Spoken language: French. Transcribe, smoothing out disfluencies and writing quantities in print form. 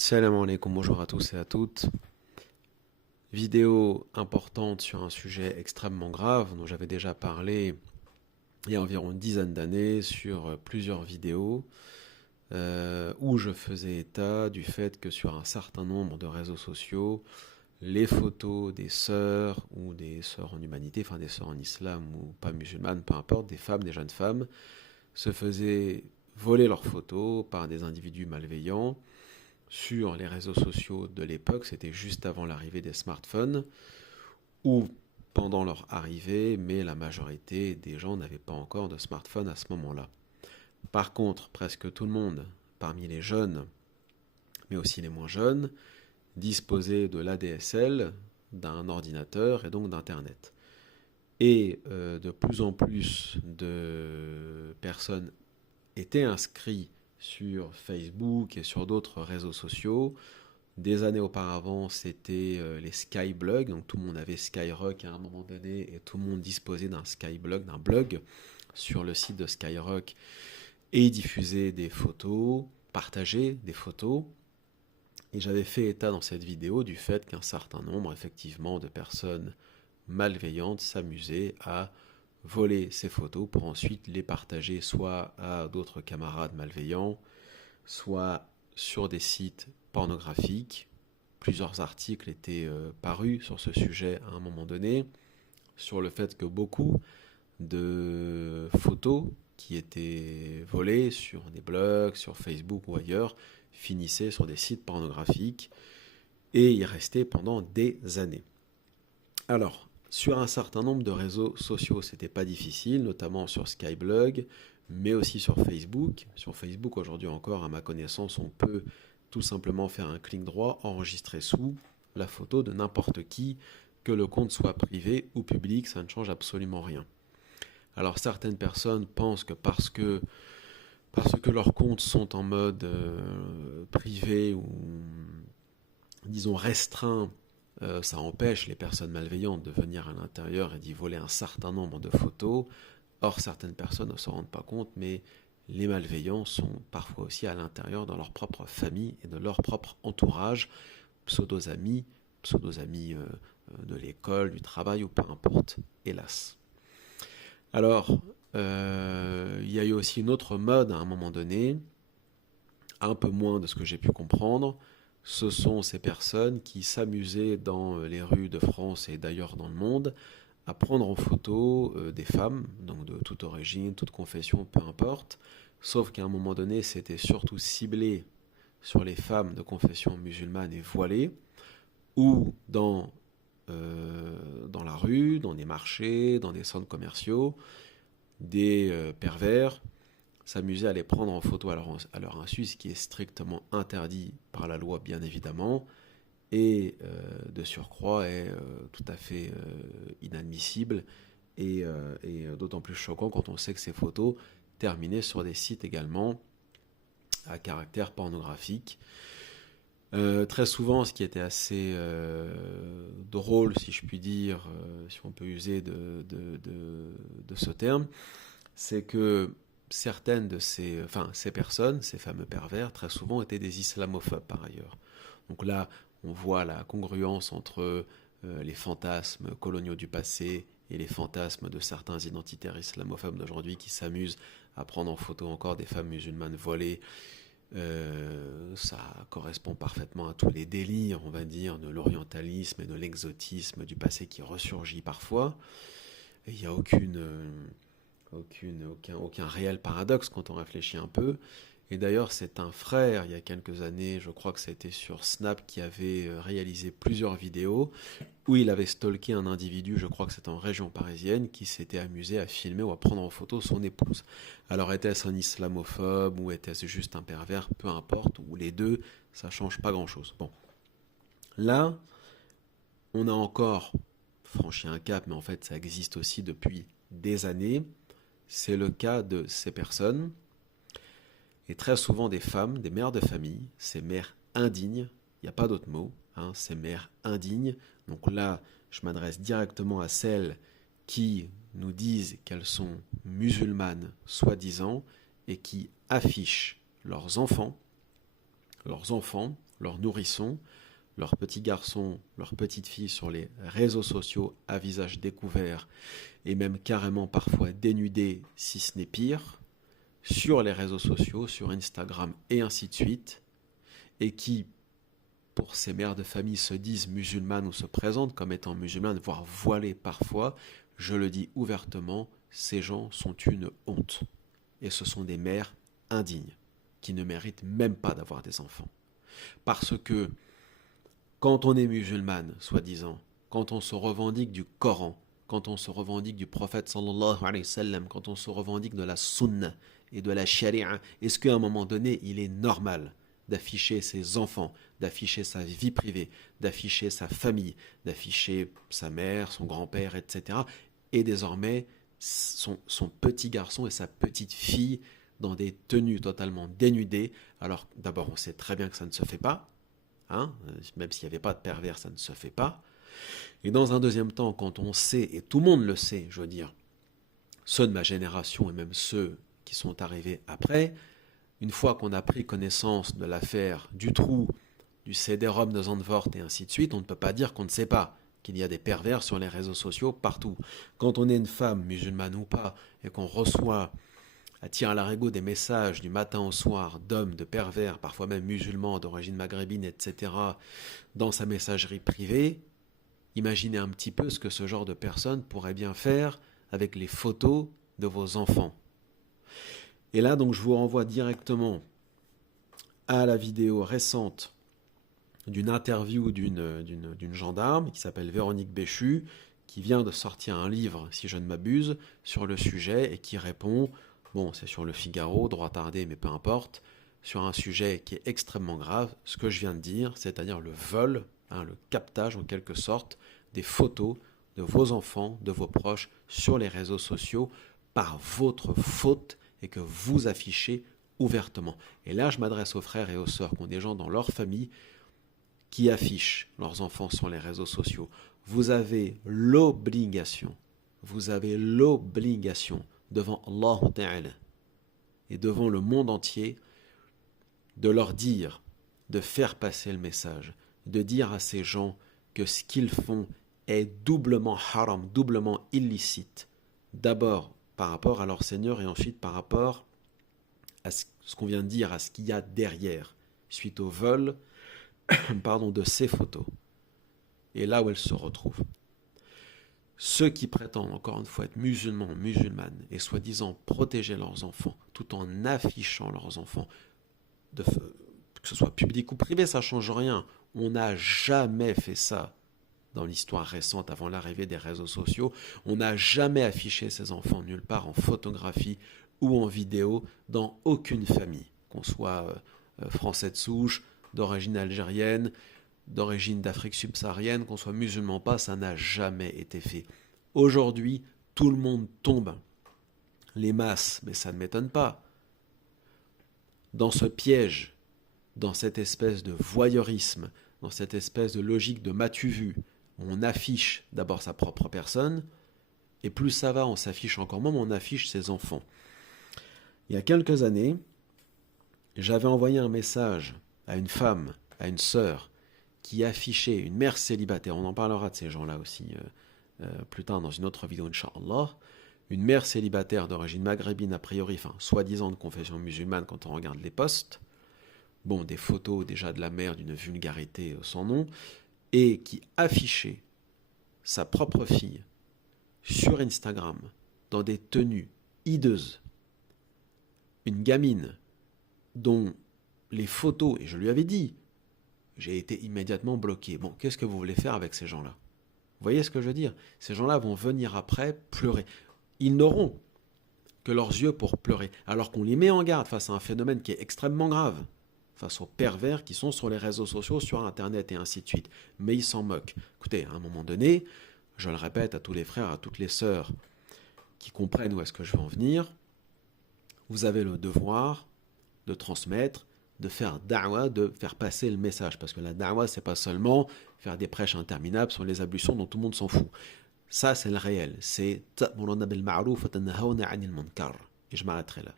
Salam alaikum, bonjour à tous et à toutes. Vidéo importante sur un sujet extrêmement grave dont j'avais déjà parlé il y a environ une dizaine d'années sur plusieurs vidéos où je faisais état du fait que sur un certain nombre de réseaux sociaux, les photos des sœurs ou des sœurs en humanité, enfin des sœurs en islam ou pas musulmanes, peu importe, des femmes, des jeunes femmes, se faisaient voler leurs photos par des individus malveillants sur les réseaux sociaux de l'époque. C'était juste avant l'arrivée des smartphones, ou pendant leur arrivée, mais la majorité des gens n'avaient pas encore de smartphone à ce moment-là. Par contre, presque tout le monde, parmi les jeunes, mais aussi les moins jeunes, disposait de l'ADSL, d'un ordinateur et donc d'Internet. Et de plus en plus de personnes étaient inscrites sur Facebook et sur d'autres réseaux sociaux. Des années auparavant, c'était les skyblogs, donc tout le monde avait Skyrock à un moment donné et tout le monde disposait d'un skyblog, d'un blog sur le site de Skyrock et diffusait des photos, partageait des photos. Et j'avais fait état dans cette vidéo du fait qu'un certain nombre, effectivement, de personnes malveillantes s'amusaient à voler ces photos pour ensuite les partager soit à d'autres camarades malveillants, soit sur des sites pornographiques. Plusieurs articles étaient parus sur ce sujet à un moment donné, sur le fait que beaucoup de photos qui étaient volées sur des blogs, sur Facebook ou ailleurs, finissaient sur des sites pornographiques et y restaient pendant des années. Alors, sur un certain nombre de réseaux sociaux, c'était pas difficile, notamment sur Skyblog, mais aussi sur Facebook. Sur Facebook, aujourd'hui encore, à ma connaissance, on peut tout simplement faire un clic droit, enregistrer sous la photo de n'importe qui, que le compte soit privé ou public, ça ne change absolument rien. Alors certaines personnes pensent que parce que leurs comptes sont en mode privé ou disons restreint, ça empêche les personnes malveillantes de venir à l'intérieur et d'y voler un certain nombre de photos. Or, certaines personnes ne s'en rendent pas compte, mais les malveillants sont parfois aussi à l'intérieur de leur propre famille et de leur propre entourage, pseudo-amis de l'école, du travail ou peu importe, hélas. Alors, il y a eu aussi une autre mode à un moment donné, un peu moins de ce que j'ai pu comprendre. Ce sont ces personnes qui s'amusaient dans les rues de France et d'ailleurs dans le monde à prendre en photo des femmes, donc de toute origine, toute confession, peu importe, sauf qu'à un moment donné, c'était surtout ciblé sur les femmes de confession musulmane et voilées, ou dans la rue, dans des marchés, dans des centres commerciaux, des pervers s'amusaient à les prendre en photo à leur insu, ce qui est strictement interdit par la loi, bien évidemment, et de surcroît est tout à fait inadmissible et d'autant plus choquant quand on sait que ces photos terminaient sur des sites également à caractère pornographique. Très souvent, ce qui était assez drôle, si je puis dire, si on peut user de ce terme, c'est que certaines de ces personnes, ces fameux pervers, très souvent étaient des islamophobes par ailleurs. Donc là, on voit la congruence entre les fantasmes coloniaux du passé et les fantasmes de certains identitaires islamophobes d'aujourd'hui qui s'amusent à prendre en photo encore des femmes musulmanes voilées. Ça correspond parfaitement à tous les délires, on va dire, de l'orientalisme et de l'exotisme du passé qui ressurgit parfois. Et il n'y a aucun réel paradoxe quand on réfléchit un peu. Et d'ailleurs, c'est un frère, il y a quelques années, je crois que c'était sur Snap, qui avait réalisé plusieurs vidéos où il avait stalké un individu, je crois que c'était en région parisienne, qui s'était amusé à filmer ou à prendre en photo son épouse. Alors était-ce un islamophobe ou était-ce juste un pervers, peu importe, ou les deux, ça change pas grand-chose. Bon, là, on a encore franchi un cap, mais en fait ça existe aussi depuis des années. C'est le cas de ces personnes, et très souvent des femmes, des mères de famille, ces mères indignes, il n'y a pas d'autre mot, hein, ces mères indignes. Donc là, je m'adresse directement à celles qui nous disent qu'elles sont musulmanes, soi-disant, et qui affichent leurs enfants leurs enfants, leurs nourrissons, leurs petits garçons, leurs petites filles sur les réseaux sociaux à visage découvert et même carrément parfois dénudés, si ce n'est pire, sur les réseaux sociaux, sur Instagram et ainsi de suite, et qui, pour ces mères de famille, se disent musulmanes ou se présentent comme étant musulmanes, voire voilées parfois, je le dis ouvertement, ces gens sont une honte. Et ce sont des mères indignes, qui ne méritent même pas d'avoir des enfants. Parce que quand on est musulmane, soi-disant, quand on se revendique du Coran, quand on se revendique du prophète sallallahu alayhi wa sallam, quand on se revendique de la sunna et de la sharia, est-ce qu'à un moment donné, il est normal d'afficher ses enfants, d'afficher sa vie privée, d'afficher sa famille, d'afficher sa mère, son grand-père, etc. Et désormais, son petit garçon et sa petite fille dans des tenues totalement dénudées. Alors d'abord, on sait très bien que ça ne se fait pas, hein, même s'il n'y avait pas de pervers, ça ne se fait pas. Et dans un deuxième temps, quand on sait, et tout le monde le sait, je veux dire, ceux de ma génération et même ceux qui sont arrivés après, une fois qu'on a pris connaissance de l'affaire du trou, du CD-ROM de Zandvoort et ainsi de suite, on ne peut pas dire qu'on ne sait pas qu'il y a des pervers sur les réseaux sociaux partout. Quand on est une femme, musulmane ou pas, et qu'on reçoit à tir à l'arigot des messages du matin au soir d'hommes, de pervers, parfois même musulmans, d'origine maghrébine, etc., dans sa messagerie privée, imaginez un petit peu ce que ce genre de personnes pourrait bien faire avec les photos de vos enfants. Et là, donc, je vous renvoie directement à la vidéo récente d'une interview d'une gendarme qui s'appelle Véronique Béchu, qui vient de sortir un livre, si je ne m'abuse, sur le sujet et qui répond, bon, c'est sur le Figaro, droit tardé, mais peu importe, sur un sujet qui est extrêmement grave, ce que je viens de dire, c'est-à-dire le vol, le captage en quelque sorte des photos de vos enfants, de vos proches sur les réseaux sociaux par votre faute et que vous affichez ouvertement. Et là, je m'adresse aux frères et aux sœurs qui ont des gens dans leur famille qui affichent leurs enfants sur les réseaux sociaux. Vous avez l'obligation devant Allah Ta'ala et devant le monde entier de leur dire, de faire passer le message, de dire à ces gens que ce qu'ils font est doublement haram, doublement illicite. D'abord par rapport à leur Seigneur et ensuite par rapport à ce qu'on vient de dire, à ce qu'il y a derrière, suite au vol de ces photos. Et là où elles se retrouvent. Ceux qui prétendent, encore une fois, être musulmans, musulmanes, et soi-disant protéger leurs enfants, tout en affichant leurs enfants, que ce soit public ou privé, ça ne change rien. On n'a jamais fait ça dans l'histoire récente, avant l'arrivée des réseaux sociaux. On n'a jamais affiché ses enfants nulle part en photographie ou en vidéo dans aucune famille, qu'on soit français de souche, d'origine algérienne, d'origine d'Afrique subsaharienne, qu'on soit musulman pas, ça n'a jamais été fait. Aujourd'hui, tout le monde tombe, les masses, mais ça ne m'étonne pas, dans ce piège, dans cette espèce de voyeurisme, dans cette espèce de logique de m'as-tu vu, on affiche d'abord sa propre personne, et plus ça va, on s'affiche encore moins, mais on affiche ses enfants. Il y a quelques années, j'avais envoyé un message à une femme, à une sœur, qui affichait une mère célibataire, on en parlera de ces gens-là aussi plus tard dans une autre vidéo, Inch'Allah, une mère célibataire d'origine maghrébine a priori, enfin soi-disant de confession musulmane quand on regarde les posts, bon, des photos déjà de la mère d'une vulgarité sans nom, et qui affichait sa propre fille sur Instagram dans des tenues hideuses, une gamine dont les photos, et je lui avais dit, j'ai été immédiatement bloqué. Bon, qu'est-ce que vous voulez faire avec ces gens-là? Vous voyez ce que je veux dire? Ces gens-là vont venir après pleurer. Ils n'auront que leurs yeux pour pleurer, alors qu'on les met en garde face à un phénomène qui est extrêmement grave, face aux pervers qui sont sur les réseaux sociaux, sur Internet et ainsi de suite. Mais ils s'en moquent. Écoutez, à un moment donné, je le répète à tous les frères, à toutes les sœurs qui comprennent où est-ce que je veux en venir, vous avez le devoir de transmettre, de faire da'wa, de faire passer le message. Parce que la da'wa, c'est pas seulement faire des prêches interminables sur les ablutions dont tout le monde s'en fout. Ça, c'est le réel. C'est ta'muruna bil ma'ruf wa tanhauna 'anil munkar. Et je m'arrêterai là.